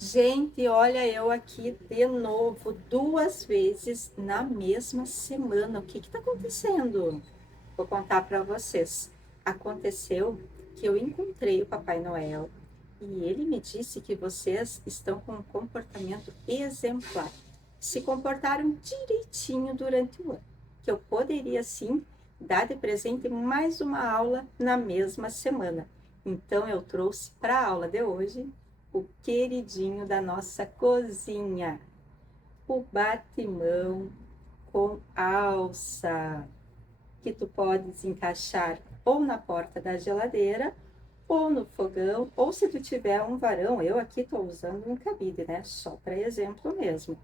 Gente, olha eu aqui de novo, 2 vezes na mesma semana. O que está acontecendo? Vou contar para vocês. Aconteceu que eu encontrei o Papai Noel e ele me disse que vocês estão com um comportamento exemplar. Se comportaram direitinho durante o ano. Que eu poderia sim dar de presente mais uma aula na mesma semana. Então eu trouxe para a aula de hoje o queridinho da nossa cozinha, o batimão com alça, que tu podes encaixar ou na porta da geladeira, ou no fogão, ou se tu tiver um varão, eu aqui estou usando um cabide, né? Só para exemplo mesmo.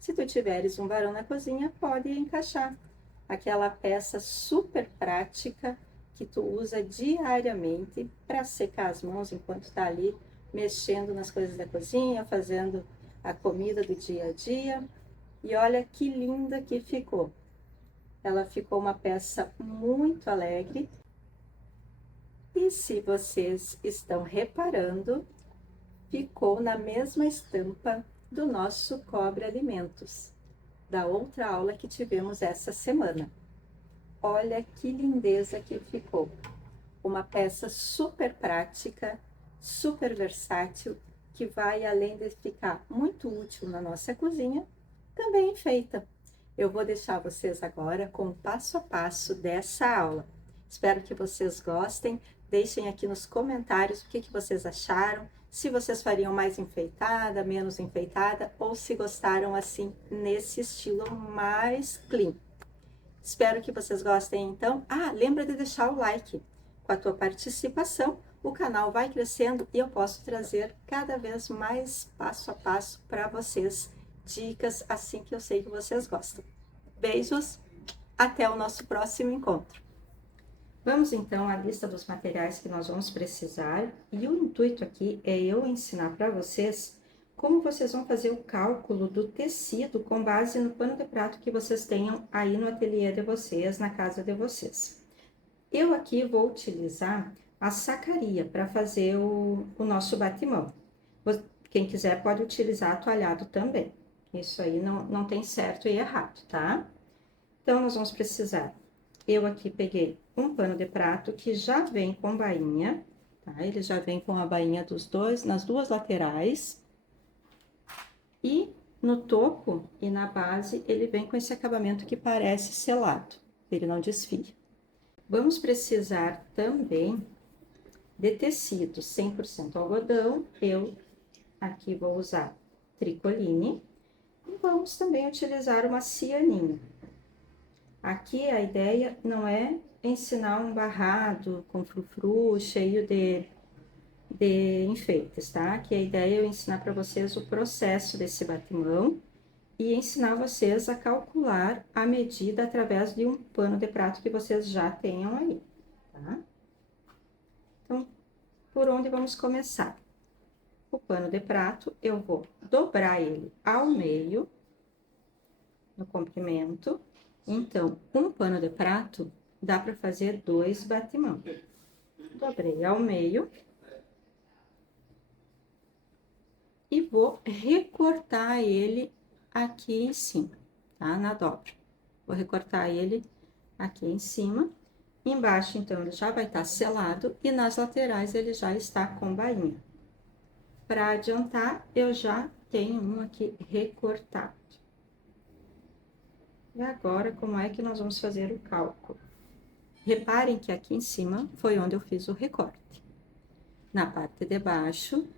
Se tu tiveres um varão na cozinha, pode encaixar aquela peça super prática que tu usa diariamente para secar as mãos enquanto está ali mexendo nas coisas da cozinha, fazendo a comida do dia a dia. E olha que linda que ficou. Ela ficou uma peça muito alegre. E se vocês estão reparando, ficou na mesma estampa do nosso Cobre Alimentos, da outra aula que tivemos essa semana. Olha que lindeza que ficou. Uma peça super prática, super versátil, que vai, além de ficar muito útil na nossa cozinha, também enfeita. Eu vou deixar vocês agora com o passo a passo dessa aula. Espero que vocês gostem. Deixem aqui nos comentários o que vocês acharam, se vocês fariam mais enfeitada, menos enfeitada, ou se gostaram assim, nesse estilo mais clean. Espero que vocês gostem então. Lembra de deixar o like. Com a tua participação, o canal vai crescendo e eu posso trazer cada vez mais passo a passo para vocês, dicas assim que eu sei que vocês gostam. Beijos, até o nosso próximo encontro. Vamos então à lista dos materiais que nós vamos precisar, e o intuito aqui é eu ensinar para vocês como vocês vão fazer o cálculo do tecido com base no pano de prato que vocês tenham aí no ateliê de vocês, na casa de vocês. Eu aqui vou utilizar a sacaria para fazer o nosso batimão. Quem quiser pode utilizar atoalhado também. Isso aí não tem certo e errado, tá? Então, nós vamos precisar. Eu aqui peguei um pano de prato que já vem com bainha, tá? Ele já vem com a bainha nas duas laterais. E no topo e na base, ele vem com esse acabamento que parece selado, ele não desfia. Vamos precisar também de tecido 100% algodão. Eu aqui vou usar tricoline. E vamos também utilizar uma cianinha. Aqui a ideia não é ensinar um barrado com frufru cheio de enfeites, tá? Aqui a ideia é eu ensinar para vocês o processo desse batimão e ensinar vocês a calcular a medida através de um pano de prato que vocês já tenham aí, tá? Então, por onde vamos começar? O pano de prato, eu vou dobrar ele ao meio, no comprimento. Então, um pano de prato dá para fazer 2 batimão. Dobrei ao meio. E vou recortar ele aqui em cima, tá? Na dobra. Vou recortar ele aqui em cima. Embaixo, então, ele já vai estar selado e nas laterais ele já está com bainha. Para adiantar, eu já tenho um aqui recortado. E agora, como é que nós vamos fazer o cálculo? Reparem que aqui em cima foi onde eu fiz o recorte. Na parte de baixo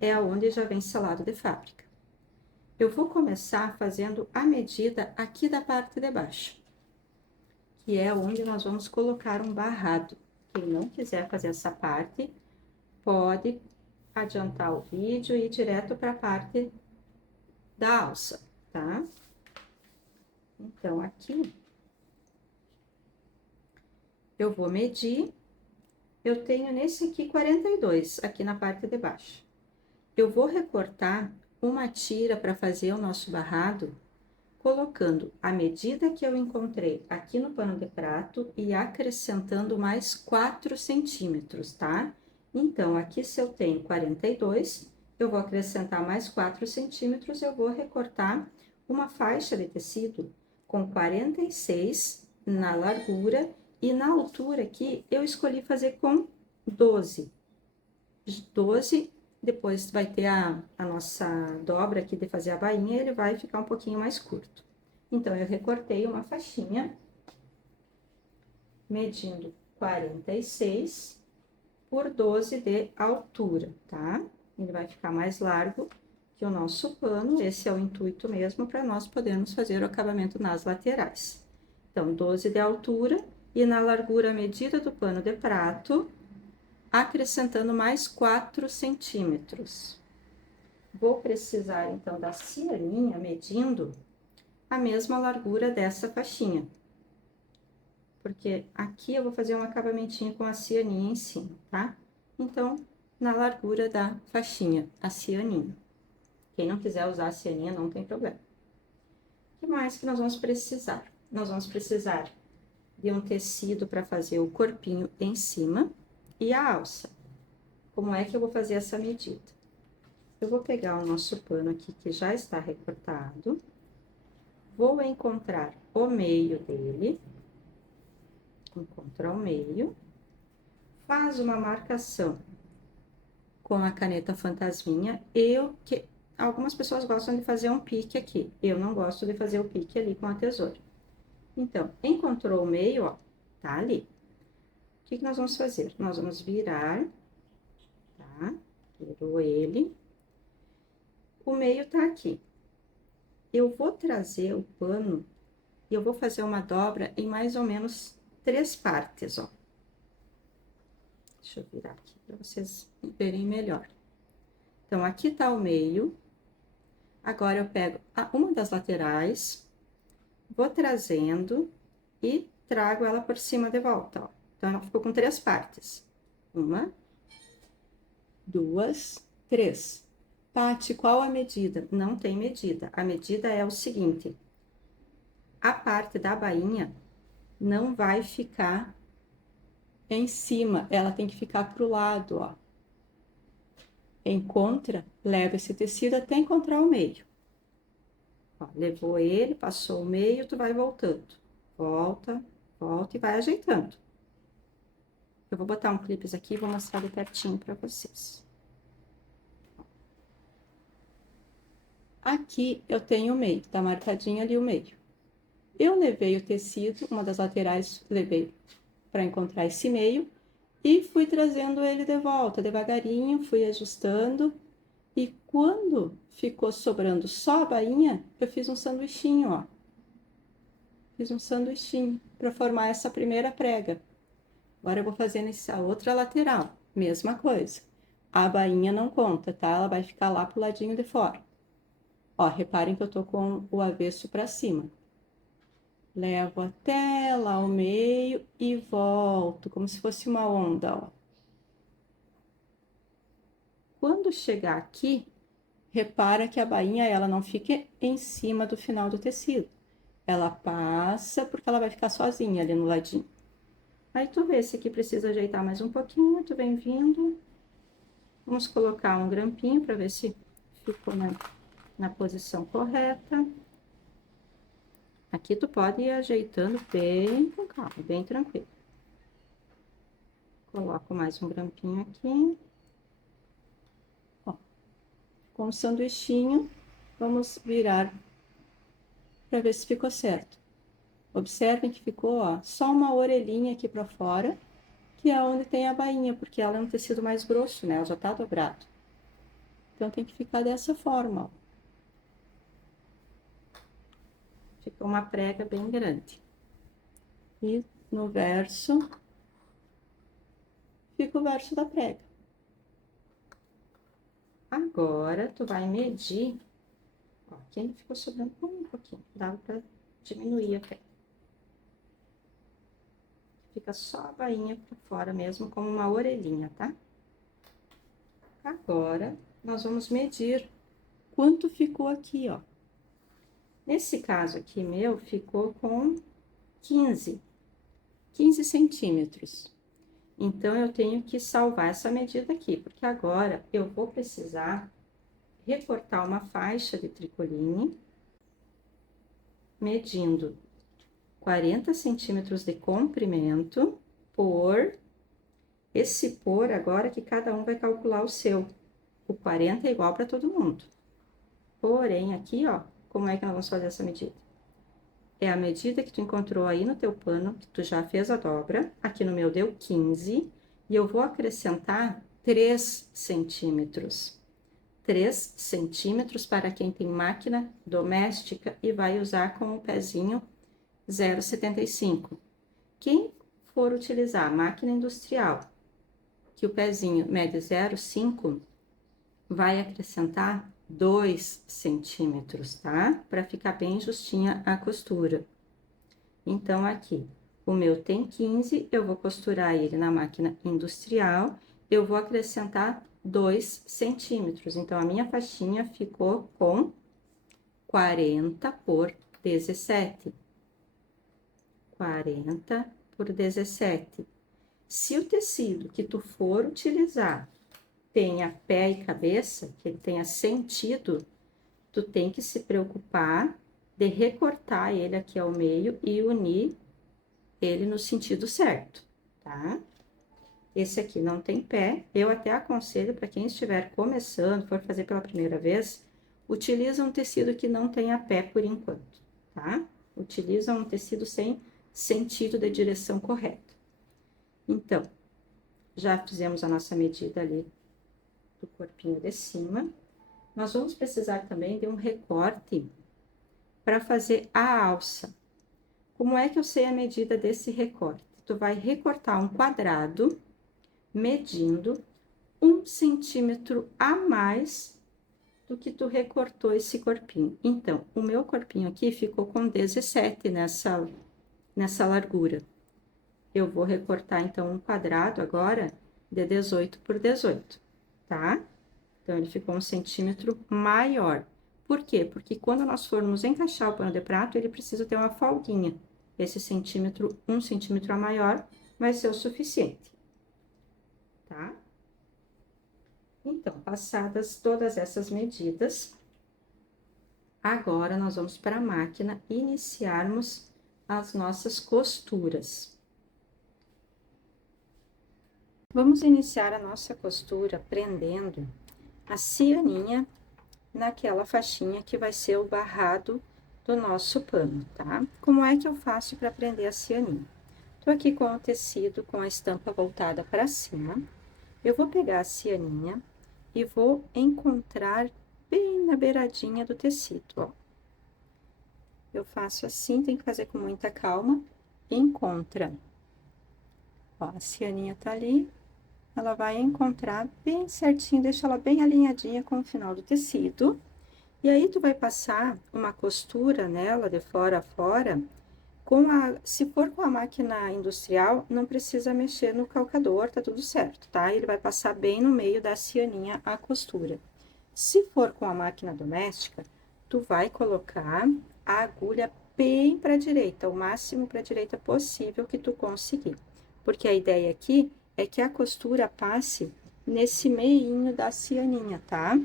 é onde já vem selado de fábrica. Eu vou começar fazendo a medida aqui da parte de baixo, que é onde nós vamos colocar um barrado. Quem não quiser fazer essa parte, pode adiantar o vídeo e ir direto para a parte da alça, tá? Então, aqui, eu vou medir. Eu tenho nesse aqui 42, aqui na parte de baixo. Eu vou recortar uma tira para fazer o nosso barrado, colocando a medida que eu encontrei aqui no pano de prato e acrescentando mais 4 centímetros, tá? Então, aqui se eu tenho 42, eu vou acrescentar mais 4 centímetros, eu vou recortar uma faixa de tecido com 46 na largura e na altura aqui eu escolhi fazer com 12. 12, depois vai ter a nossa dobra aqui de fazer a bainha, ele vai ficar um pouquinho mais curto. Então, eu recortei uma faixinha, medindo 46 por 12 de altura, tá? Ele vai ficar mais largo que o nosso pano, esse é o intuito mesmo, para nós podermos fazer o acabamento nas laterais. Então, 12 de altura e na largura medida do pano de prato, acrescentando mais 4 centímetros. Vou precisar, então, da cianinha medindo a mesma largura dessa faixinha. Porque aqui eu vou fazer um acabamentinho com a cianinha em cima, tá? Então, na largura da faixinha, a cianinha. Quem não quiser usar a cianinha, não tem problema. O que mais que nós vamos precisar? Nós vamos precisar de um tecido para fazer o corpinho em cima e a alça. Como é que eu vou fazer essa medida? Eu vou pegar o nosso pano aqui, que já está recortado, vou encontrar o meio dele, encontra o meio, faz uma marcação com a caneta fantasminha, algumas pessoas gostam de fazer um pique aqui, eu não gosto de fazer o pique ali com a tesoura. Então, encontrou o meio, ó, tá ali. O que nós vamos fazer? Nós vamos virar, tá? Virou ele. O meio tá aqui. Eu vou trazer o pano e eu vou fazer uma dobra em mais ou menos 3 partes, ó. Deixa eu virar aqui para vocês verem melhor. Então, aqui tá o meio. Agora, eu pego uma das laterais, vou trazendo e trago ela por cima de volta, ó. Então, ela ficou com 3 partes. 1, 2, 3. Paty, qual a medida? Não tem medida. A medida é o seguinte: a parte da bainha não vai ficar em cima, ela tem que ficar pro lado, ó. Encontra, leva esse tecido até encontrar o meio. Ó, levou ele, passou o meio, tu vai voltando. Volta, volta e vai ajeitando. Eu vou botar um clipes aqui e vou mostrar de pertinho pra vocês. Aqui eu tenho o meio, tá marcadinho ali o meio. Eu levei o tecido, uma das laterais, levei para encontrar esse meio e fui trazendo ele de volta, devagarinho, fui ajustando. E quando ficou sobrando só a bainha, eu fiz um sanduichinho, ó. Fiz um sanduichinho para formar essa primeira prega. Agora eu vou fazer nessa outra lateral, mesma coisa. A bainha não conta, tá? Ela vai ficar lá pro ladinho de fora. Ó, reparem que eu tô com o avesso para cima. Levo até lá ao meio e volto, como se fosse uma onda, ó. Quando chegar aqui, repara que a bainha, ela não fica em cima do final do tecido. Ela passa, porque ela vai ficar sozinha ali no ladinho. Aí, tu vê se aqui precisa ajeitar mais um pouquinho, tu vem vindo. Vamos colocar um grampinho para ver se ficou na posição correta. Aqui tu pode ir ajeitando bem com calma, bem tranquilo. Coloco mais um grampinho aqui. Ó, com o sanduichinho, vamos virar para ver se ficou certo. Observem que ficou, ó, só uma orelhinha aqui para fora, que é onde tem a bainha, porque ela é um tecido mais grosso, né? Ela já tá dobrado. Então, tem que ficar dessa forma, ó. Ficou uma prega bem grande. E no verso, fica o verso da prega. Agora, tu vai medir, ó, aqui ainda ficou sobrando um pouquinho, dava pra diminuir até. Fica só a bainha pra fora mesmo, como uma orelhinha, tá? Agora, nós vamos medir quanto ficou aqui, ó. Nesse caso aqui meu, ficou com 15 centímetros. Então, eu tenho que salvar essa medida aqui, porque agora eu vou precisar recortar uma faixa de tricoline, medindo 40 centímetros de comprimento por... Esse por agora que cada um vai calcular o seu. O 40 é igual para todo mundo. Porém, aqui, ó, como é que nós vamos fazer essa medida? É a medida que tu encontrou aí no teu pano, que tu já fez a dobra. Aqui no meu deu 15. E eu vou acrescentar 3 centímetros. 3 centímetros para quem tem máquina doméstica e vai usar com o pezinho 0,75. Quem for utilizar máquina industrial, que o pezinho mede 0,5, vai acrescentar 2 centímetros, tá? Para ficar bem justinha a costura. Então, aqui, o meu tem 15, eu vou costurar ele na máquina industrial, eu vou acrescentar 2 centímetros. Então, a minha faixinha ficou com 40 por 17. 40 por 17. Se o tecido que tu for utilizar tenha pé e cabeça, que ele tenha sentido, tu tem que se preocupar de recortar ele aqui ao meio e unir ele no sentido certo, tá? Esse aqui não tem pé, eu até aconselho para quem estiver começando, for fazer pela primeira vez, utiliza um tecido que não tenha pé por enquanto, tá? Utiliza um tecido sem sentido de direção correta. Então, já fizemos a nossa medida ali do corpinho de cima. Nós vamos precisar também de um recorte para fazer a alça. Como é que eu sei a medida desse recorte? Tu vai recortar um quadrado, medindo 1 centímetro a mais do que tu recortou esse corpinho. Então, o meu corpinho aqui ficou com 17 nessa largura. Eu vou recortar, então, um quadrado agora de 18 por 18, tá? Então, ele ficou 1 centímetro maior. Por quê? Porque quando nós formos encaixar o pano de prato, ele precisa ter uma folguinha. Esse centímetro, 1 centímetro a maior, vai ser o suficiente, tá? Então, passadas todas essas medidas, agora nós vamos para a máquina iniciarmos as nossas costuras. Vamos iniciar a nossa costura prendendo a cianinha naquela faixinha que vai ser o barrado do nosso pano, tá? Como é que eu faço para prender a cianinha? Tô aqui com o tecido com a estampa voltada para cima. Eu vou pegar a cianinha e vou encontrar bem na beiradinha do tecido, ó. Eu faço assim, tem que fazer com muita calma. Encontra. Ó, a cianinha tá ali. Ela vai encontrar bem certinho, deixa ela bem alinhadinha com o final do tecido. E aí, tu vai passar uma costura nela, de fora a fora, se for com a máquina industrial, não precisa mexer no calcador, tá tudo certo, tá? Ele vai passar bem no meio da cianinha a costura. Se for com a máquina doméstica, tu vai colocar a agulha bem para a direita, o máximo para a direita possível que tu conseguir. Porque a ideia aqui é que a costura passe nesse meinho da cianinha, tá?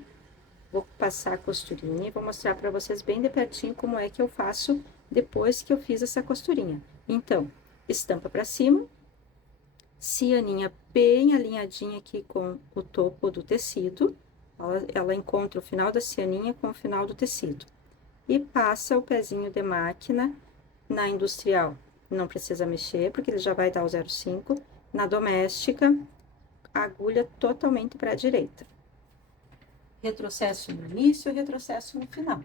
Vou passar a costurinha e vou mostrar para vocês bem de pertinho como é que eu faço depois que eu fiz essa costurinha. Então, estampa para cima, cianinha bem alinhadinha aqui com o topo do tecido, ela encontra o final da cianinha com o final do tecido. E passa o pezinho de máquina na industrial, não precisa mexer, porque ele já vai dar o 0,5. Na doméstica, agulha totalmente para a direita. Retrocesso no início e retrocesso no final.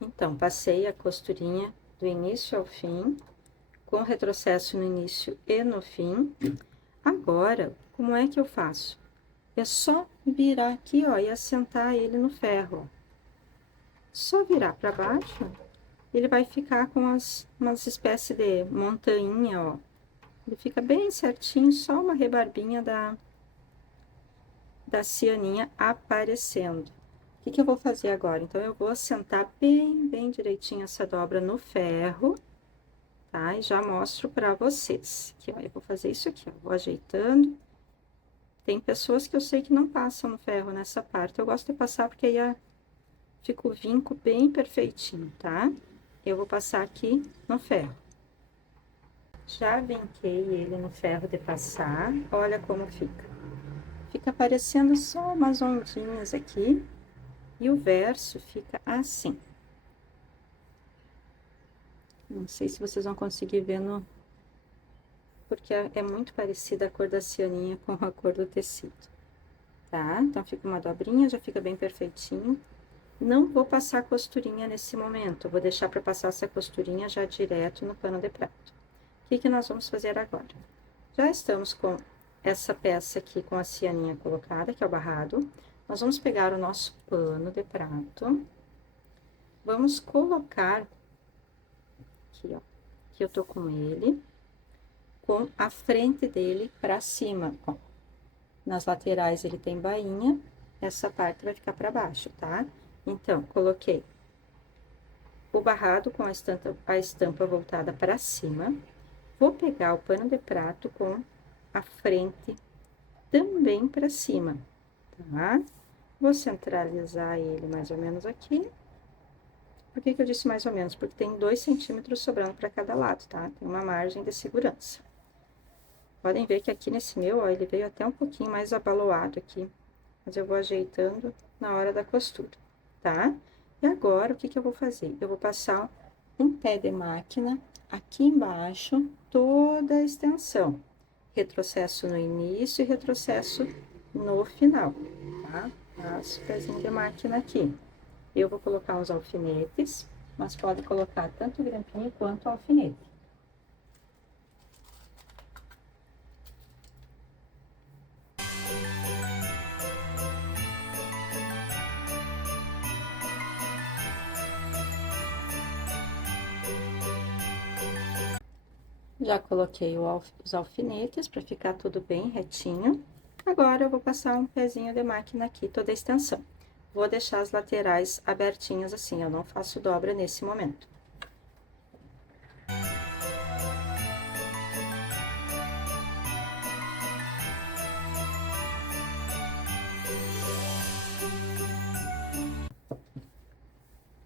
Então, passei a costurinha do início ao fim, com retrocesso no início e no fim. Agora, como é que eu faço? É só virar aqui, ó, e assentar ele no ferro, ó. Só virar para baixo, ele vai ficar com umas espécies de montanha, ó. Ele fica bem certinho, só uma rebarbinha da cianinha aparecendo. que eu vou fazer agora? Então, eu vou assentar bem direitinho essa dobra no ferro, tá? E já mostro pra vocês. Aqui, ó, eu vou fazer isso aqui, ó, vou ajeitando. Tem pessoas que eu sei que não passam no ferro nessa parte. Eu gosto de passar porque aí fica o vinco bem perfeitinho, tá? Eu vou passar aqui no ferro. Já vinquei ele no ferro de passar. Olha como fica. Fica aparecendo só umas ondinhas aqui. E o verso fica assim. Não sei se vocês vão conseguir ver no... Porque é muito parecida a cor da cianinha com a cor do tecido. Tá? Então, fica uma dobrinha, já fica bem perfeitinho. Não vou passar costurinha nesse momento. Eu vou deixar para passar essa costurinha já direto no pano de prato. O que nós vamos fazer agora? Já estamos com essa peça aqui com a cianinha colocada, que é o barrado. Nós vamos pegar o nosso pano de prato. Vamos colocar aqui, ó. Que eu tô com ele, com a frente dele para cima, ó. Nas laterais ele tem bainha, essa parte vai ficar para baixo, tá? Então, coloquei o barrado com a estampa voltada para cima. Vou pegar o pano de prato com a frente também para cima, tá? Vou centralizar ele mais ou menos aqui. Por que eu disse mais ou menos? Porque tem 2 centímetros sobrando para cada lado, tá? Tem uma margem de segurança. Podem ver que aqui nesse meu, ó, ele veio até um pouquinho mais abaloado aqui. Mas eu vou ajeitando na hora da costura, tá? E agora, o que eu vou fazer? Eu vou passar um pé de máquina aqui embaixo, toda a extensão. Retrocesso no início e retrocesso no final, tá? Passo o pezinho de máquina aqui. Eu vou colocar uns alfinetes, mas pode colocar tanto grampinho quanto alfinete. Já coloquei os alfinetes para ficar tudo bem retinho. Agora, eu vou passar um pezinho de máquina aqui, toda a extensão. Vou deixar as laterais abertinhas assim, eu não faço dobra nesse momento.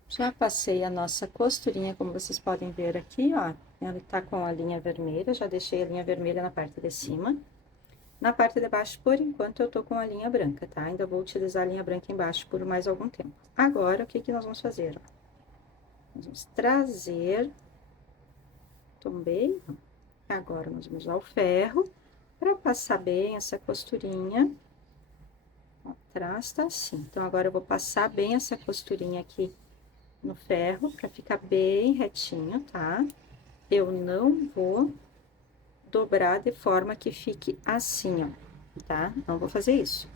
Já passei a nossa costurinha, como vocês podem ver aqui, ó. Ela tá com a linha vermelha, já deixei a linha vermelha na parte de cima. Na parte de baixo, por enquanto, eu tô com a linha branca, tá? Ainda vou utilizar a linha branca embaixo por mais algum tempo. Agora, o que nós vamos fazer, ó? Nós vamos trazer... Tombei. Agora, nós vamos usar o ferro para passar bem essa costurinha. Atrás tá assim. Então, agora eu vou passar bem essa costurinha aqui no ferro, para ficar bem retinho, tá? Eu não vou dobrar de forma que fique assim, ó, tá? Não vou fazer isso.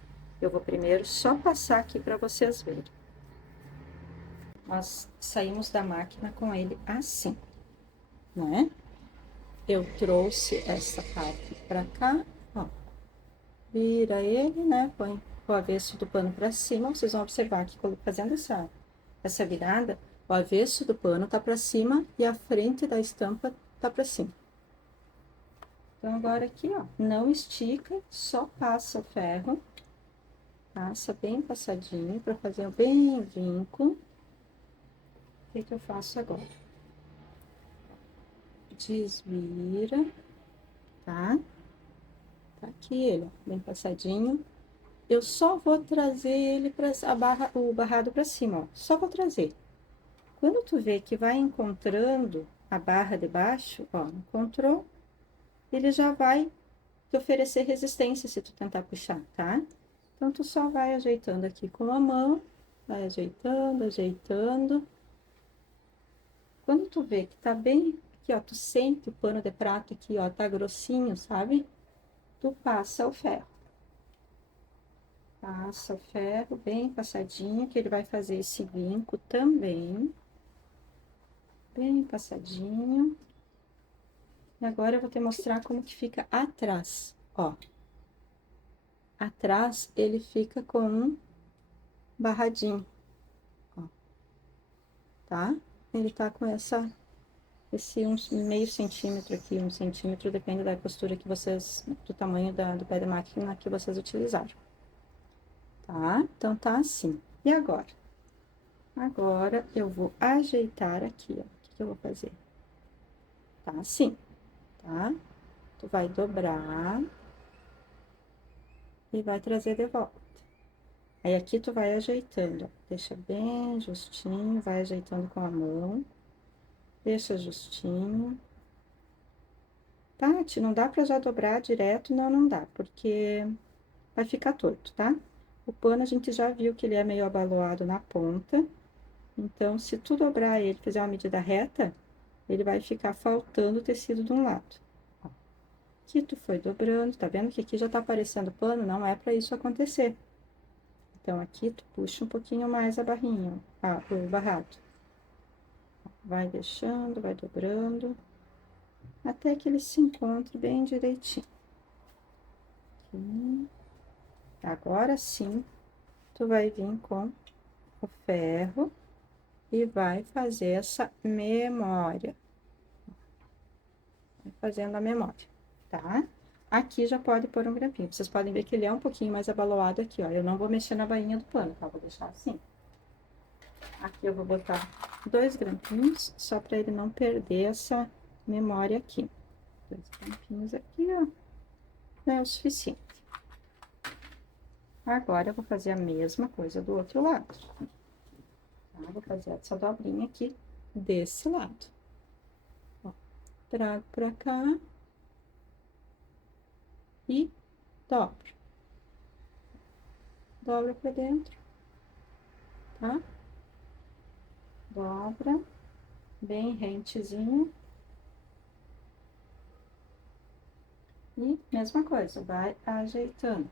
Eu vou primeiro só passar aqui para vocês verem. Nós saímos da máquina com ele assim, né? Eu trouxe essa parte pra cá, ó. Vira ele, né? Põe o avesso do pano pra cima. Vocês vão observar que fazendo essa virada, o avesso do pano tá pra cima e a frente da estampa tá pra cima. Então, agora aqui, ó, não estica, só passa o ferro. Passa bem passadinho pra fazer bem vinco. O que eu faço agora? Desvira, tá? Tá aqui ele, ó, bem passadinho. Eu só vou trazer ele para o barrado para cima, ó. Só vou trazer. Quando tu vê que vai encontrando a barra de baixo, ó, encontrou, ele já vai te oferecer resistência se tu tentar puxar, tá? Então, tu só vai ajeitando aqui com a mão, vai ajeitando, ajeitando. Quando tu vê que tá bem aqui, ó, tu sente o pano de prato aqui, ó, tá grossinho, sabe? Tu passa o ferro. Passa o ferro bem passadinho, que ele vai fazer esse vinco também. Bem passadinho. E agora eu vou te mostrar como que fica atrás, ó. Atrás ele fica com um barradinho, tá? Ele tá com esse meio centímetro aqui, 1 centímetro, depende da costura que vocês, do tamanho do pé da máquina que vocês utilizaram, tá? Então, tá assim. E agora? Agora, eu vou ajeitar aqui, ó. O que eu vou fazer? Tá assim, tá? Tu vai dobrar e vai trazer de volta. Aí, aqui tu vai ajeitando, ó. Deixa bem justinho, vai ajeitando com a mão. Deixa justinho. Tati, não dá pra já dobrar direto? Não, não dá, porque vai ficar torto, tá? O pano a gente já viu que ele é meio abaloado na ponta. Então, se tu dobrar ele, fizer uma medida reta, ele vai ficar faltando tecido de um lado. Ó, aqui tu foi dobrando, tá vendo que aqui já tá aparecendo pano? Não é pra isso acontecer. Então, aqui tu puxa um pouquinho mais a barrinha, ó, o barrado. Vai deixando, vai dobrando, até que ele se encontre bem direitinho. Aqui. Agora sim, tu vai vir com o ferro e vai fazer essa memória. Vai fazendo a memória, tá? Aqui já pode pôr um grampinho. Vocês podem ver que ele é um pouquinho mais abaloado aqui, ó. Eu não vou mexer na bainha do pano, tá? Vou deixar assim. Aqui eu vou botar 2 grampinhos, só para ele não perder essa memória aqui. 2 grampinhos aqui, ó. É o suficiente. Agora, eu vou fazer a mesma coisa do outro lado. Tá? Vou fazer essa dobrinha aqui desse lado. Ó, trago pra cá. E dobro. Dobra pra dentro, tá? Dobra, bem rentezinho. E mesma coisa, vai ajeitando.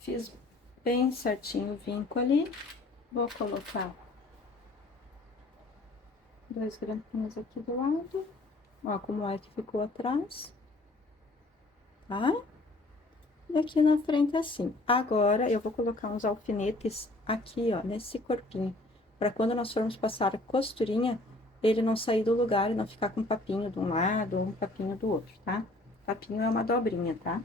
Fiz bem certinho o vinco ali. Vou colocar 2 grampinhos aqui do lado. Ó, como é que ficou atrás. Tá? E aqui na frente assim. Agora, eu vou colocar uns alfinetes aqui, ó, nesse corpinho. Pra quando nós formos passar a costurinha, ele não sair do lugar e não ficar com um papinho de um lado ou um papinho do outro, tá? Papinho é uma dobrinha, tá?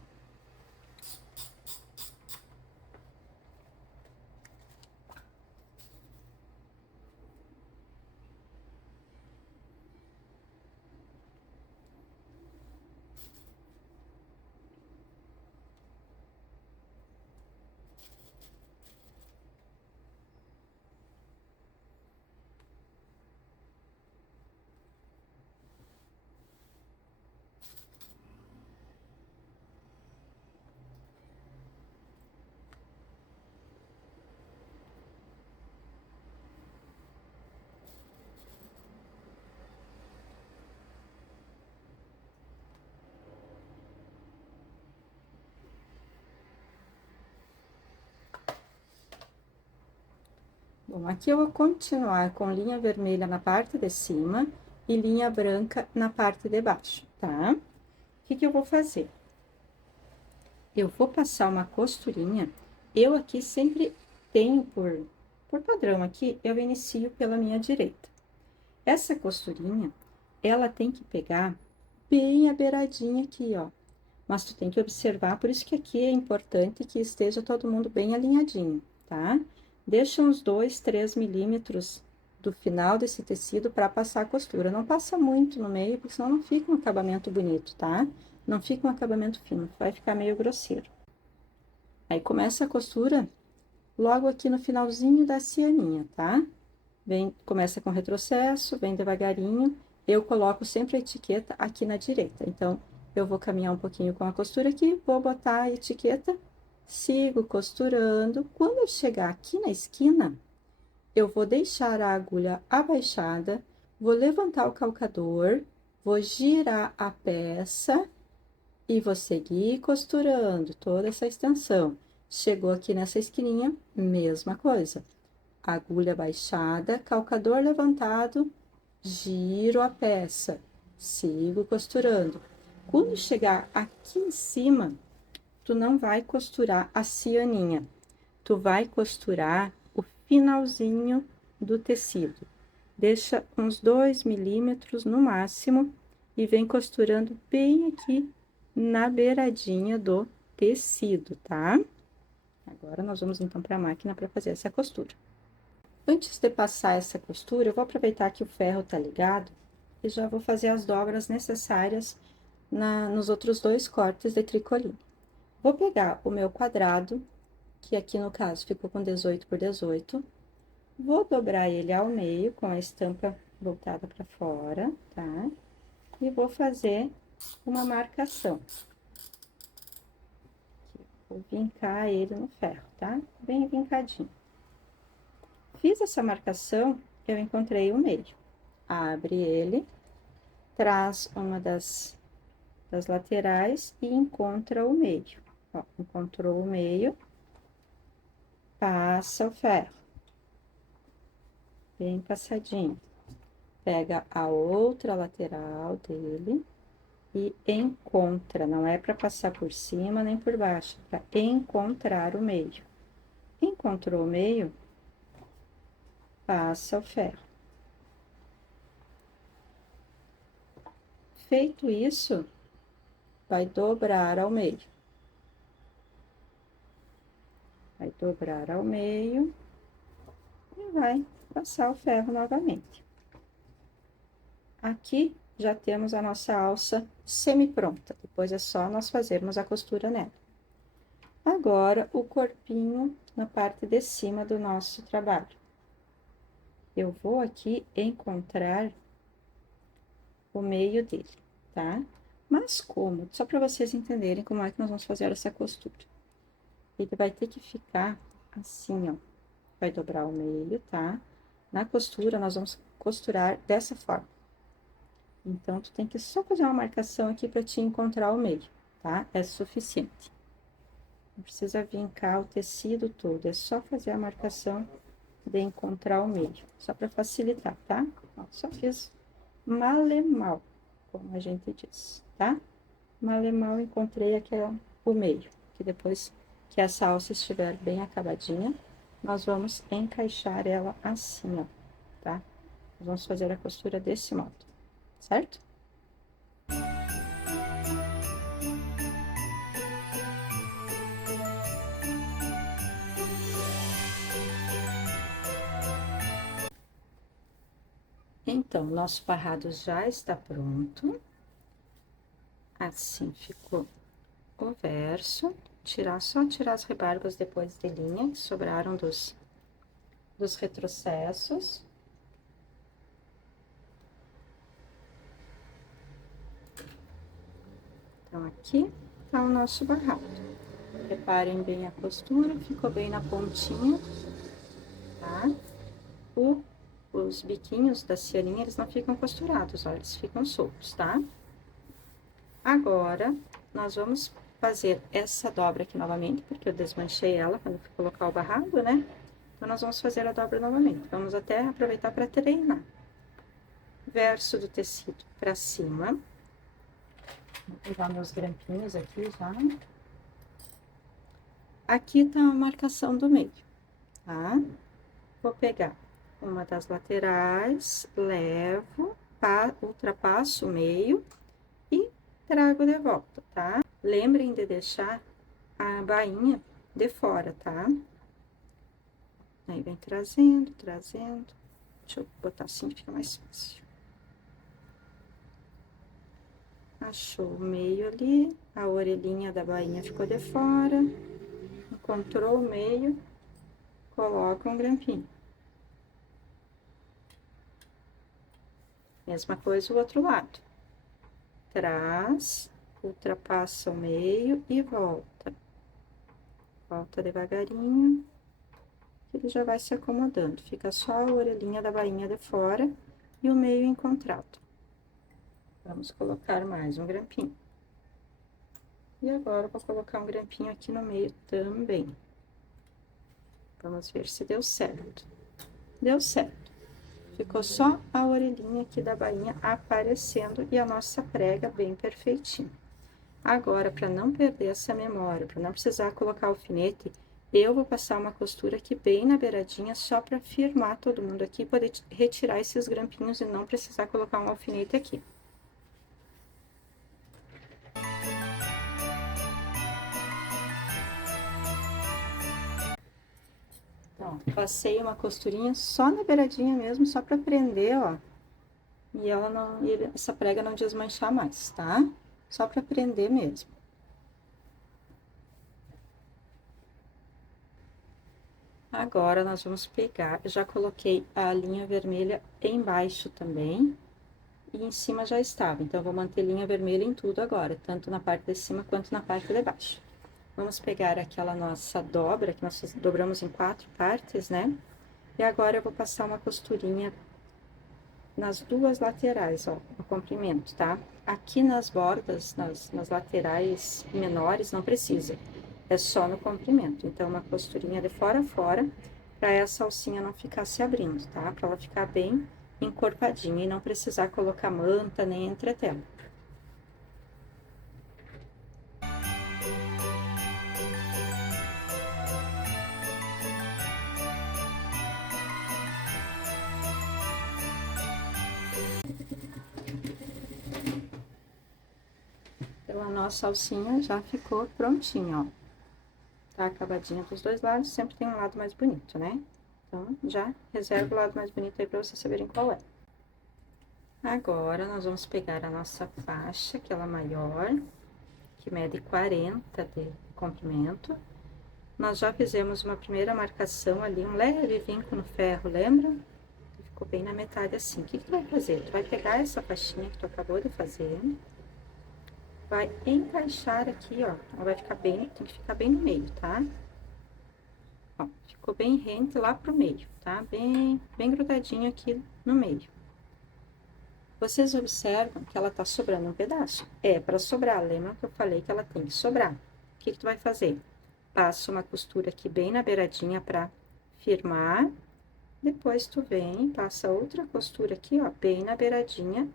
Bom, aqui eu vou continuar com linha vermelha na parte de cima e linha branca na parte de baixo, tá? O que eu vou fazer? Eu vou passar uma costurinha. Eu aqui sempre tenho por padrão aqui, eu inicio pela minha direita. Essa costurinha, ela tem que pegar bem a beiradinha aqui, ó. Mas tu tem que observar, por isso que aqui é importante que esteja todo mundo bem alinhadinho, tá? Deixa uns 2, 3 milímetros do final desse tecido para passar a costura. Não passa muito no meio, porque senão não fica um acabamento bonito, tá? Não fica um acabamento fino, vai ficar meio grosseiro. Aí, começa a costura logo aqui no finalzinho da cianinha, tá? Vem, começa com retrocesso, vem devagarinho. Eu coloco sempre a etiqueta aqui na direita. Então, eu vou caminhar um pouquinho com a costura aqui, vou botar a etiqueta sigo costurando. Quando eu chegar aqui na esquina, eu vou deixar a agulha abaixada, vou levantar o calcador, vou girar a peça e vou seguir costurando toda essa extensão. Chegou aqui nessa esquininha, mesma coisa. Agulha baixada, calcador levantado, giro a peça, sigo costurando. Quando chegar aqui em cima, tu não vai costurar a cianinha, tu vai costurar o finalzinho do tecido. Deixa uns 2 milímetros no máximo e vem costurando bem aqui na beiradinha do tecido, tá? Agora, nós vamos então para a máquina para fazer essa costura. Antes de passar essa costura, eu vou aproveitar que o ferro tá ligado e já vou fazer as dobras necessárias nos outros 2 cortes de tricoline. Vou pegar o meu quadrado, que aqui no caso ficou com 18 por 18, vou dobrar ele ao meio com a estampa voltada para fora, tá? E vou fazer uma marcação. Vou vincar ele no ferro, tá? Bem vincadinho. Fiz essa marcação, eu encontrei o meio. Abre ele, traz uma das laterais e encontra o meio. Ó, encontrou o meio, passa o ferro. Bem passadinho. Pega a outra lateral dele e encontra, não é para passar por cima nem por baixo, é para encontrar o meio. Encontrou o meio, passa o ferro. Feito isso, vai dobrar ao meio. Vai dobrar ao meio e vai passar o ferro novamente. Aqui já temos a nossa alça semi-pronta, depois é só nós fazermos a costura nela. Agora, o corpinho na parte de cima do nosso trabalho. Eu vou aqui encontrar o meio dele, tá? Mas como? Só para vocês entenderem como é que nós vamos fazer essa costura. Ele vai ter que ficar assim, ó. Vai dobrar o meio, tá? Na costura, nós vamos costurar dessa forma. Então, tu tem que só fazer uma marcação aqui para te encontrar o meio, tá? É suficiente. Não precisa vincar o tecido todo, é só fazer a marcação de encontrar o meio, só para facilitar, tá? Ó, só fiz mal, como a gente diz, tá? Mal encontrei aqui o meio, que depois que essa alça estiver bem acabadinha, nós vamos encaixar ela assim, ó, tá? Nós vamos fazer a costura desse modo, certo? Então, nosso barrado já está pronto. Assim ficou o verso. Só tirar as rebarbas depois de linha, que sobraram dos retrocessos. Então, aqui tá o nosso barrado. Reparem bem a costura, ficou bem na pontinha, tá? Os biquinhos da cianinha, eles não ficam costurados, ó, eles ficam soltos, tá? Agora, nós vamos fazer essa dobra aqui novamente, porque eu desmanchei ela quando fui colocar o barrado, né? Então, nós vamos fazer a dobra novamente. Vamos até aproveitar para treinar. Verso do tecido para cima. Vou pegar meus grampinhos aqui já. Aqui tá a marcação do meio, tá? Vou pegar uma das laterais, levo, ultrapasso o meio e trago de volta, tá? Lembrem de deixar a bainha de fora, tá? Aí, vem trazendo. Deixa eu botar assim, fica mais fácil. Achou o meio ali, a orelhinha da bainha ficou de fora. Encontrou o meio, coloca um grampinho. Mesma coisa o outro lado. Traz, ultrapassa o meio e volta. Volta devagarinho, que ele já vai se acomodando. Fica só a orelhinha da bainha de fora e o meio encontrado. Vamos colocar mais um grampinho. E agora, eu vou colocar um grampinho aqui no meio também. Vamos ver se deu certo. Deu certo. Ficou só a orelhinha aqui da bainha aparecendo e a nossa prega bem perfeitinho. Agora, para não perder essa memória, para não precisar colocar alfinete, eu vou passar uma costura aqui bem na beiradinha, só para firmar todo mundo aqui, poder retirar esses grampinhos e não precisar colocar um alfinete aqui. Então, passei uma costurinha só na beiradinha mesmo, só para prender, ó. E ela não, essa prega não desmanchar mais, tá? Só para prender mesmo. Agora, nós vamos pegar, eu já coloquei a linha vermelha embaixo também, e em cima já estava. Então, eu vou manter linha vermelha em tudo agora, tanto na parte de cima quanto na parte de baixo. Vamos pegar aquela nossa dobra, que nós dobramos em 4 partes, né? E agora, eu vou passar uma costurinha nas duas laterais, ó, no comprimento, tá? Aqui nas bordas, nas laterais menores, não precisa. É só no comprimento. Então, uma costurinha de fora a fora, para essa alcinha não ficar se abrindo, tá? Para ela ficar bem encorpadinha e não precisar colocar manta nem entretela. Então, a nossa alcinha já ficou prontinha, ó. Tá acabadinha dos dois lados, sempre tem um lado mais bonito, né? Então, já reserva o lado mais bonito aí pra vocês saberem qual é. Agora, nós vamos pegar a nossa faixa, aquela maior, que mede 40 de comprimento. Nós já fizemos uma primeira marcação ali, um leve vinco no ferro, lembra? Ficou bem na metade assim. O que tu vai fazer? Tu vai pegar essa faixinha que tu acabou de fazer, vai encaixar aqui, ó. Ela vai ficar bem, tem que ficar bem no meio, tá? Ó, ficou bem rente lá pro meio, tá? Bem grudadinho aqui no meio. Vocês observam que ela tá sobrando um pedaço. É para sobrar, lembra que eu falei que ela tem que sobrar. O que que tu vai fazer? Passa uma costura aqui bem na beiradinha pra firmar. Depois tu vem, passa outra costura aqui, ó, bem na beiradinha.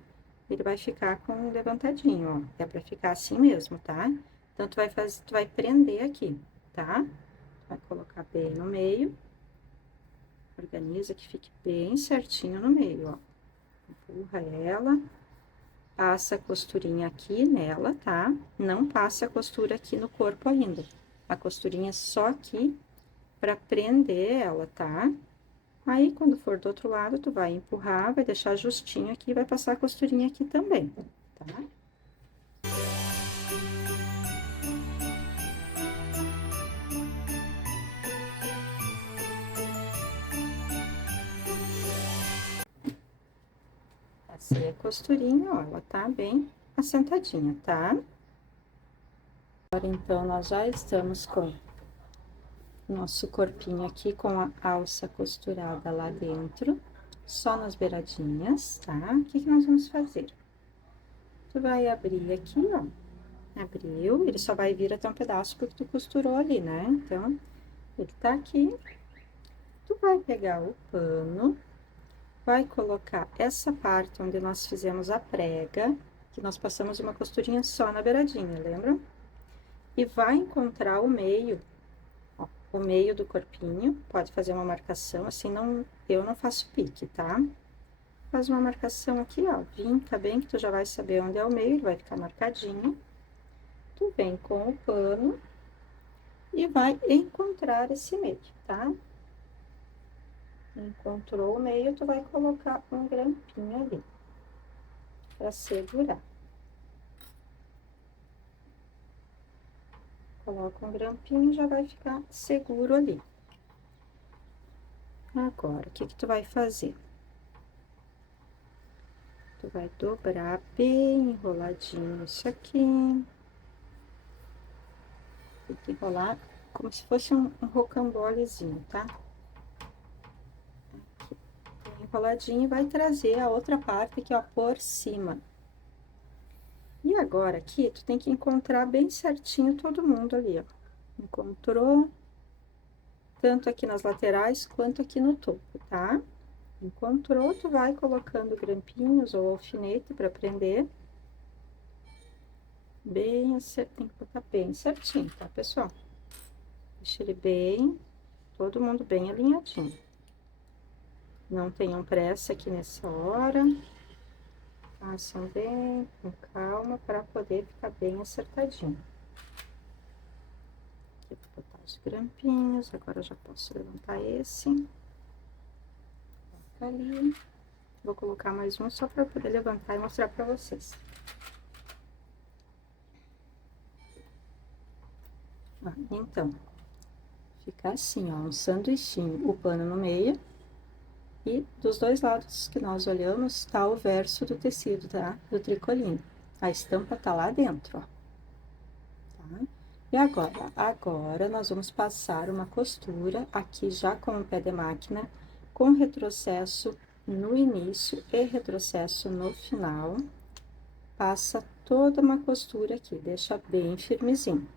Ele vai ficar com levantadinho, ó. É pra ficar assim mesmo, tá? Então, tu vai prender aqui, tá? Vai colocar bem no meio. Organiza que fique bem certinho no meio, ó. Empurra ela. Passa a costurinha aqui nela, tá? Não passa a costura aqui no corpo ainda. A costurinha só aqui pra prender ela, tá? Aí, quando for do outro lado, tu vai empurrar, vai deixar justinho aqui e vai passar a costurinha aqui também, tá? Passei a costurinha, ó, ela tá bem assentadinha, tá? Agora, então, nós já estamos com nosso corpinho aqui com a alça costurada lá dentro, só nas beiradinhas, tá? O que que nós vamos fazer? Tu vai abrir aqui, ó, abriu, ele só vai vir até um pedaço porque tu costurou ali, né? Então, ele tá aqui, tu vai pegar o pano, vai colocar essa parte onde nós fizemos a prega, que nós passamos uma costurinha só na beiradinha, lembra? E vai encontrar o meio, ó, o meio do corpinho, pode fazer uma marcação, assim, não, eu não faço pique, tá? Faz uma marcação aqui, ó, vinca bem, que tu já vai saber onde é o meio, ele vai ficar marcadinho. Tu vem com o pano e vai encontrar esse meio, tá? Encontrou o meio, tu vai colocar um grampinho ali, pra segurar. Coloca um grampinho e já vai ficar seguro ali. Agora, o que que tu vai fazer? Tu vai dobrar bem enroladinho isso aqui. Tem que enrolar como se fosse um rocambolezinho, tá? Aqui, enroladinho, e vai trazer a outra parte aqui, ó, por cima. E agora aqui, tu tem que encontrar bem certinho todo mundo ali, ó. Encontrou, tanto aqui nas laterais quanto aqui no topo, tá? Encontrou, tu vai colocando grampinhos ou alfinete para prender. Bem, tem que botar bem certinho, tá, pessoal? Deixa ele bem, todo mundo bem alinhadinho. Não tenham pressa aqui nessa hora. Façam bem, com calma, para poder ficar bem acertadinho. Aqui vou botar os grampinhos, agora eu já posso levantar esse. Coloca ali. Vou colocar mais um só para poder levantar e mostrar para vocês. Então, fica assim, ó, um sanduichinho, o pano no meio. E dos dois lados que nós olhamos, tá o verso do tecido, tá? Do tricoline. A estampa tá lá dentro, ó. Tá? E agora nós vamos passar uma costura aqui já com o pé de máquina, com retrocesso no início e retrocesso no final. Passa toda uma costura aqui, deixa bem firmezinho.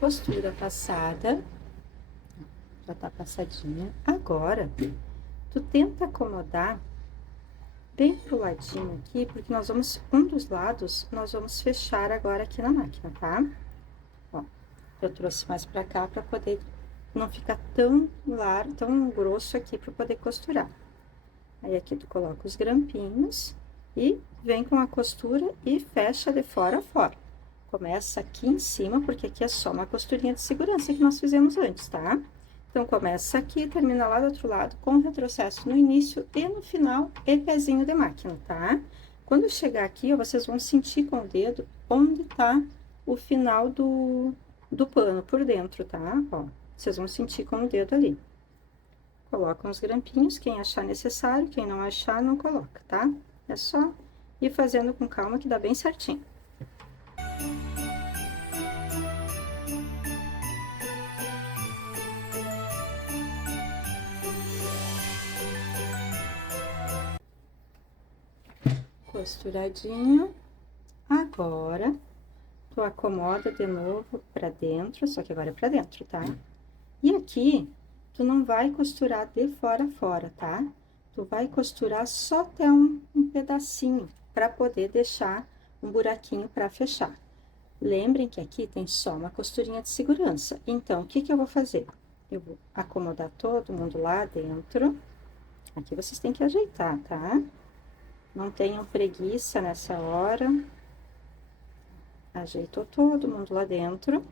Costura passada, já tá passadinha. Agora, tu tenta acomodar bem pro ladinho aqui, porque nós vamos, um dos lados, nós vamos fechar agora aqui na máquina, tá? Ó, eu trouxe mais pra cá pra poder não ficar tão largo, tão grosso aqui pra poder costurar. Aí, aqui tu coloca os grampinhos e vem com a costura e fecha de fora a fora. Começa aqui em cima, porque aqui é só uma costurinha de segurança que nós fizemos antes, tá? Então, começa aqui, termina lá do outro lado, com retrocesso no início e no final, e pezinho de máquina, tá? Quando chegar aqui, ó, vocês vão sentir com o dedo onde tá o final do pano por dentro, tá? Ó, vocês vão sentir com o dedo ali. Colocam os grampinhos, quem achar necessário, quem não achar, não coloca, tá? É só ir fazendo com calma que dá bem certinho. Costuradinho. Agora, tu acomoda de novo pra dentro, só que agora é pra dentro, tá? E aqui, tu não vai costurar de fora a fora, tá? Tu vai costurar só até um pedacinho, pra poder deixar um buraquinho pra fechar. Lembrem que aqui tem só uma costurinha de segurança. Então, o que que eu vou fazer? Eu vou acomodar todo mundo lá dentro. Aqui vocês têm que ajeitar, tá? Não tenham preguiça nessa hora. Ajeitou todo mundo lá dentro.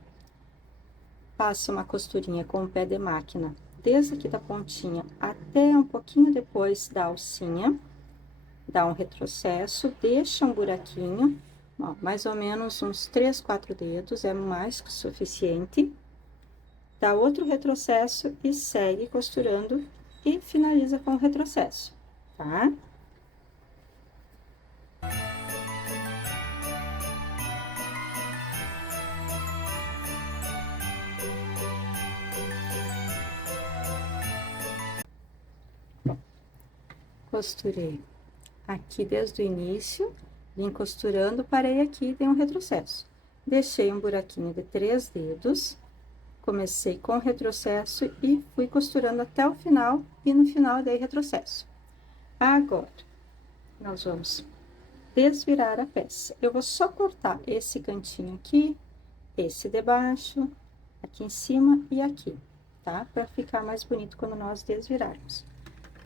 Passa uma costurinha com o pé de máquina, desde aqui da pontinha até um pouquinho depois da alcinha. Dá um retrocesso, deixa um buraquinho, ó, mais ou menos uns 3, 4 dedos, é mais que suficiente. Dá outro retrocesso e segue costurando e finaliza com o retrocesso, tá? Costurei aqui desde o início, vim costurando, parei aqui e dei um retrocesso. Deixei um buraquinho de 3 dedos, comecei com retrocesso e fui costurando até o final, e no final dei retrocesso. Agora, nós vamos desvirar a peça. Eu vou só cortar esse cantinho aqui, esse de baixo, aqui em cima e aqui, tá? Pra ficar mais bonito quando nós desvirarmos.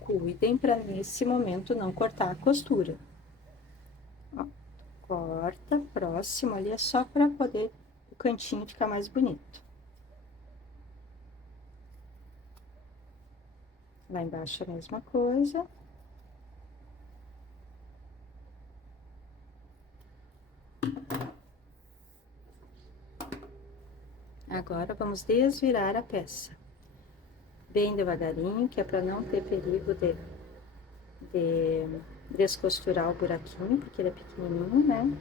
Cuidem para nesse momento não cortar a costura. Ó, corta, próximo ali é só para poder o cantinho ficar mais bonito. Lá embaixo a mesma coisa. Agora, vamos desvirar a peça. Bem devagarinho, que é para não ter perigo de descosturar o buraquinho, porque ele é pequenininho, né?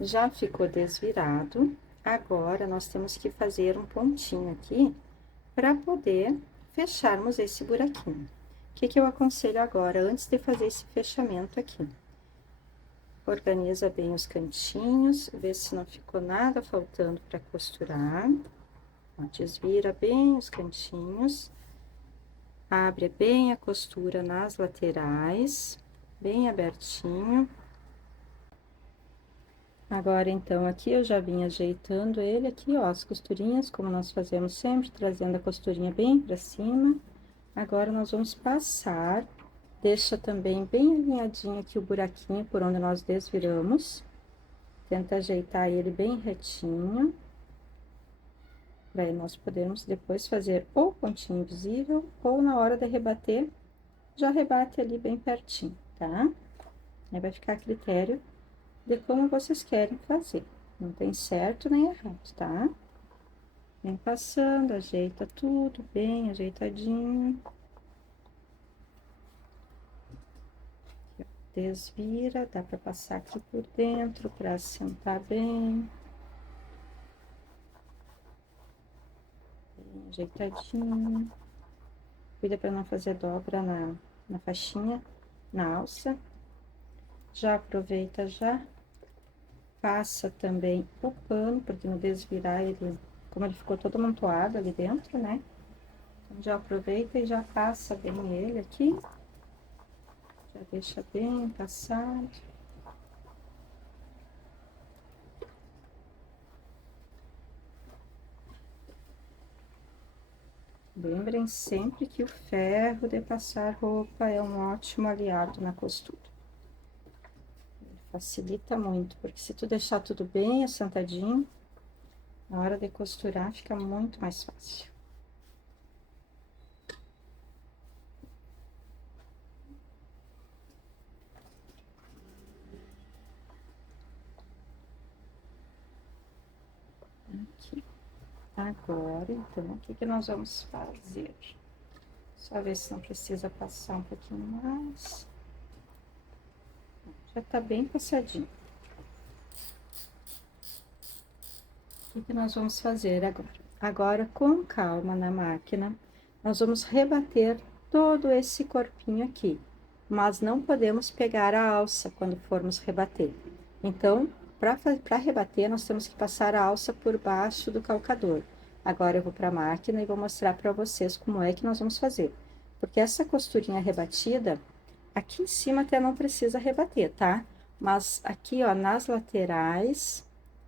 Já ficou desvirado. Agora, nós temos que fazer um pontinho aqui para poder fecharmos esse buraquinho. O que eu aconselho agora, antes de fazer esse fechamento aqui? Organiza bem os cantinhos, vê se não ficou nada faltando para costurar. Ó, desvira bem os cantinhos. Abre bem a costura nas laterais, bem abertinho. Agora, então, aqui eu já vim ajeitando ele aqui, ó, as costurinhas, como nós fazemos sempre, trazendo a costurinha bem pra cima. Agora, nós vamos passar, deixa também bem alinhadinho aqui o buraquinho por onde nós desviramos. Tenta ajeitar ele bem retinho. Pra nós podermos depois fazer ou pontinho invisível, ou na hora de rebater, já rebate ali bem pertinho, tá? Aí vai ficar a critério de como vocês querem fazer. Não tem certo nem errado, tá? Vem passando, ajeita tudo bem ajeitadinho. Desvira, dá pra passar aqui por dentro pra assentar bem. Bem ajeitadinho. Cuida pra não fazer dobra na faixinha, na alça. Já aproveita, já passa também o pano, porque no desvirar ele, como ele ficou todo amontoado ali dentro, né? Então, já aproveita e já passa bem ele aqui. Já deixa bem passado. Lembrem sempre que o ferro de passar roupa é um ótimo aliado na costura. Facilita muito, porque se tu deixar tudo bem assentadinho, na hora de costurar fica muito mais fácil. Aqui. Agora, então, o que nós vamos fazer? Só ver se não precisa passar um pouquinho mais. Já tá bem passadinho. O que nós vamos fazer agora? Agora, com calma na máquina, nós vamos rebater todo esse corpinho aqui, mas não podemos pegar a alça quando formos rebater. Então, para rebater, nós temos que passar a alça por baixo do calcador. Agora, eu vou para a máquina e vou mostrar para vocês como é que nós vamos fazer. Porque essa costurinha rebatida, aqui em cima até não precisa rebater, tá? Mas aqui, ó, nas laterais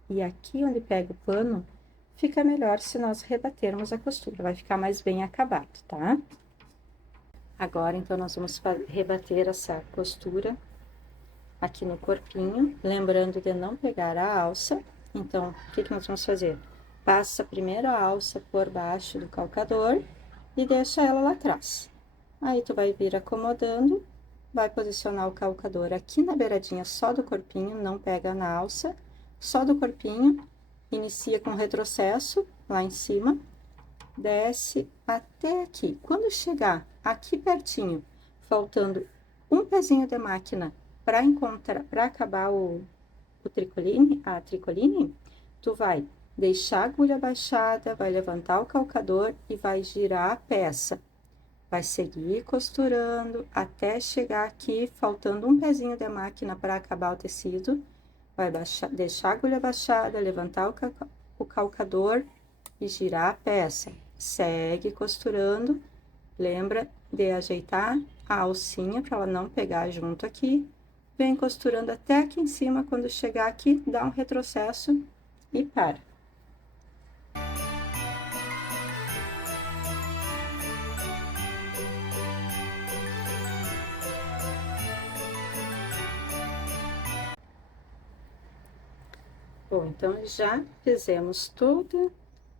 e aqui onde pega o pano, fica melhor se nós rebatermos a costura, vai ficar mais bem acabado, tá? Agora, então, nós vamos rebater essa costura aqui no corpinho, lembrando de não pegar a alça. Então, o que nós vamos fazer? Passa primeiro a alça por baixo do calcador e deixa ela lá atrás. Aí, tu vai vir acomodando, vai posicionar o calcador aqui na beiradinha só do corpinho, não pega na alça, só do corpinho, inicia com retrocesso lá em cima, desce até aqui. Quando chegar aqui pertinho, faltando um pezinho de máquina para acabar o tricoline, a tricoline, tu vai deixar a agulha baixada, vai levantar o calcador e vai girar a peça. Vai seguir costurando até chegar aqui, faltando um pezinho de máquina para acabar o tecido. Vai deixar a agulha baixada, levantar o calcador e girar a peça. Segue costurando, lembra de ajeitar a alcinha para ela não pegar junto aqui. Vem costurando até aqui em cima, quando chegar aqui, dá um retrocesso e para. Bom, então, já fizemos toda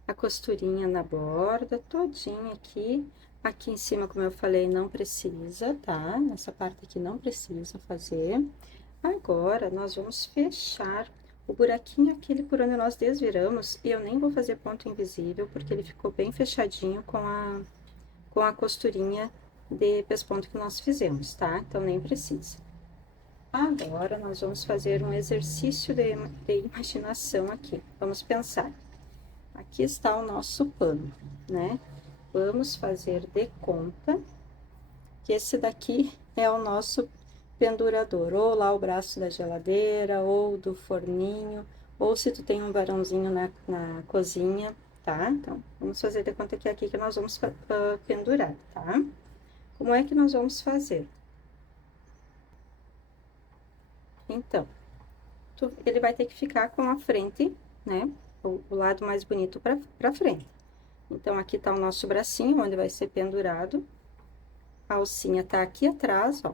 a costurinha na borda, todinha aqui. Aqui em cima, como eu falei, não precisa, tá? Nessa parte aqui não precisa fazer. Agora, nós vamos fechar o buraquinho aquele por onde nós desviramos. E eu nem vou fazer ponto invisível, porque ele ficou bem fechadinho com a costurinha de pesponto que nós fizemos, tá? Então, nem precisa. Agora, nós vamos fazer um exercício de imaginação aqui. Vamos pensar. Aqui está o nosso pano, né? Vamos fazer de conta que esse daqui é o nosso pendurador, ou lá o braço da geladeira, ou do forninho, ou se tu tem um varãozinho na cozinha, tá? Então, vamos fazer de conta que é aqui que nós vamos pendurar, tá? Como é que nós vamos fazer? Então, ele vai ter que ficar com a frente, né? O lado mais bonito pra frente. Então, aqui tá o nosso bracinho, onde vai ser pendurado. A alcinha tá aqui atrás, ó.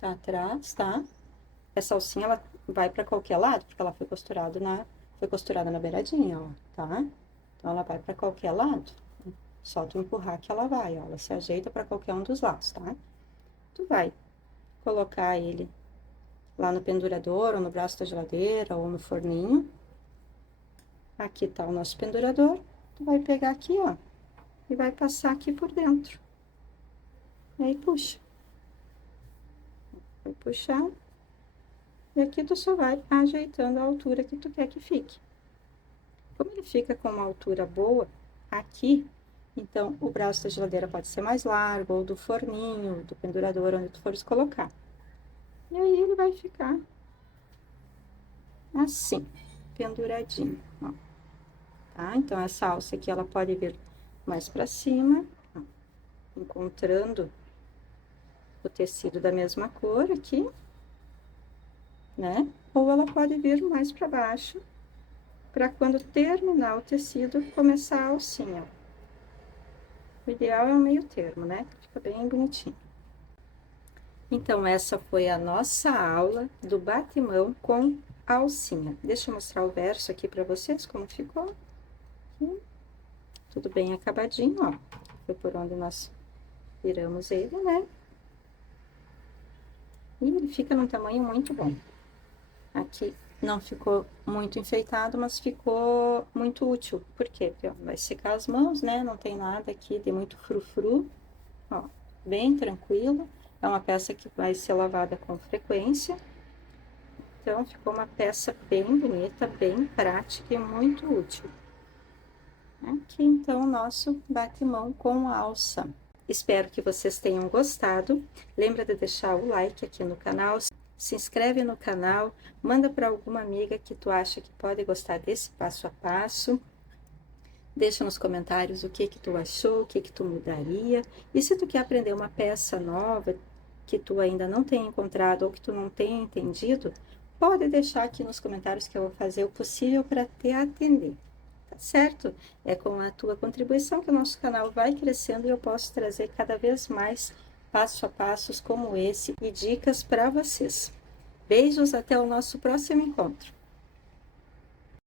Tá atrás, tá? Essa alcinha, ela vai pra qualquer lado, porque ela foi costurada na beiradinha, ó, tá? Então, ela vai pra qualquer lado. Só tu empurrar que ela vai, ó. Ela se ajeita pra qualquer um dos lados, tá? Tu vai colocar ele lá no pendurador, ou no braço da geladeira, ou no forninho. Aqui tá o nosso pendurador. Tu vai pegar aqui, ó, e vai passar aqui por dentro. E aí, puxa. Vai puxar. E aqui tu só vai ajeitando a altura que tu quer que fique. Como ele fica com uma altura boa aqui, então o braço da geladeira pode ser mais largo, ou do forninho, do pendurador, onde tu fores colocar. E aí ele vai ficar assim, penduradinho, ó. Tá? Então, essa alça aqui, ela pode vir mais pra cima, ó, encontrando o tecido da mesma cor aqui, né? Ou ela pode vir mais pra baixo, pra quando terminar o tecido, começar a alcinha. O ideal é o meio termo, né? Fica bem bonitinho. Então, essa foi a nossa aula do batimão com alcinha. Deixa eu mostrar o verso aqui pra vocês, como ficou. Aqui. Tudo bem acabadinho, ó. Foi por onde nós viramos ele, né? E ele fica num tamanho muito bom. Aqui não ficou muito enfeitado, mas ficou muito útil. Por quê? Porque, ó, vai secar as mãos, né? Não tem nada aqui de muito frufru. Ó, bem tranquilo. É uma peça que vai ser lavada com frequência. Então, ficou uma peça bem bonita, bem prática e muito útil. Aqui, então, o nosso batimão com alça. Espero que vocês tenham gostado. Lembra de deixar o like aqui no canal, se inscreve no canal, manda para alguma amiga que tu acha que pode gostar desse passo a passo. Deixa nos comentários o que tu achou, o que tu mudaria. E se tu quer aprender uma peça nova que tu ainda não tenha encontrado ou que tu não tenha entendido, pode deixar aqui nos comentários que eu vou fazer o possível para te atender. Tá certo? É com a tua contribuição que o nosso canal vai crescendo e eu posso trazer cada vez mais passo a passos como esse e dicas para vocês. Beijos, até o nosso próximo encontro.